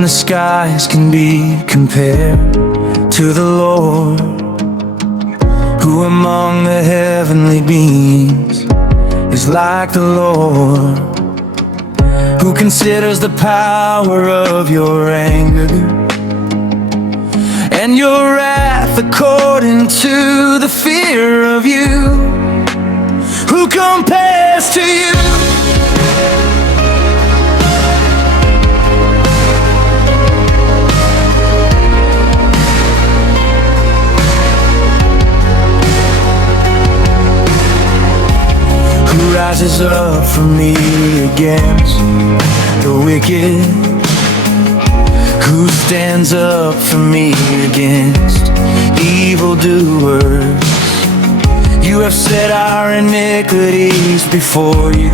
in the skies can be compared to the Lord? Who among the heavenly beings is like the Lord? Who considers the power of your anger and your wrath according to the fear of you? Who compares to you? Who rises up for me against the wicked? Who stands up for me against evildoers? You have set our iniquities before you,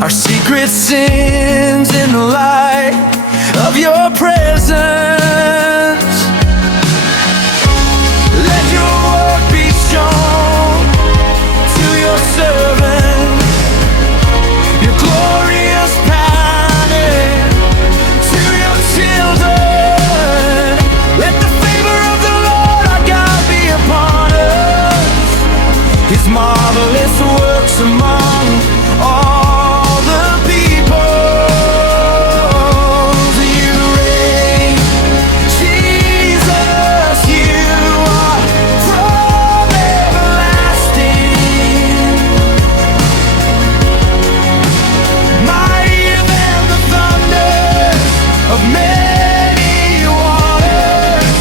our secret sins in the light of your presence. Let your work be shown to your servants, your glorious power to your children. Let the favor of the Lord our God be upon us, His marvelous works among all the peoples. You reign, Jesus, you are from everlasting, mightier than the thunders of many waters,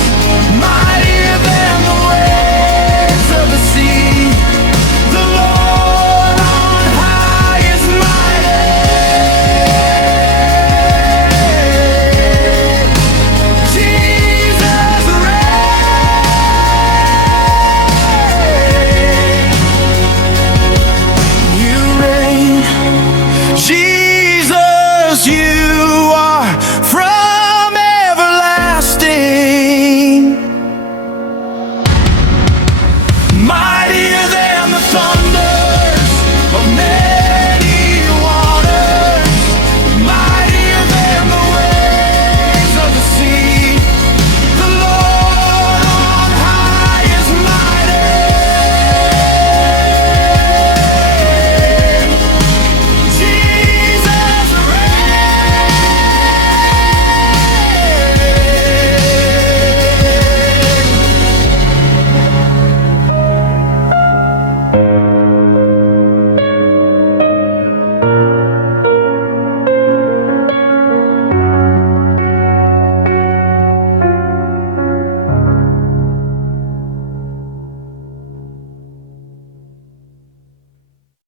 mightier than the waves of the sea. The Lord on high is mighty. Jesus reigns. You reign. Jesus, you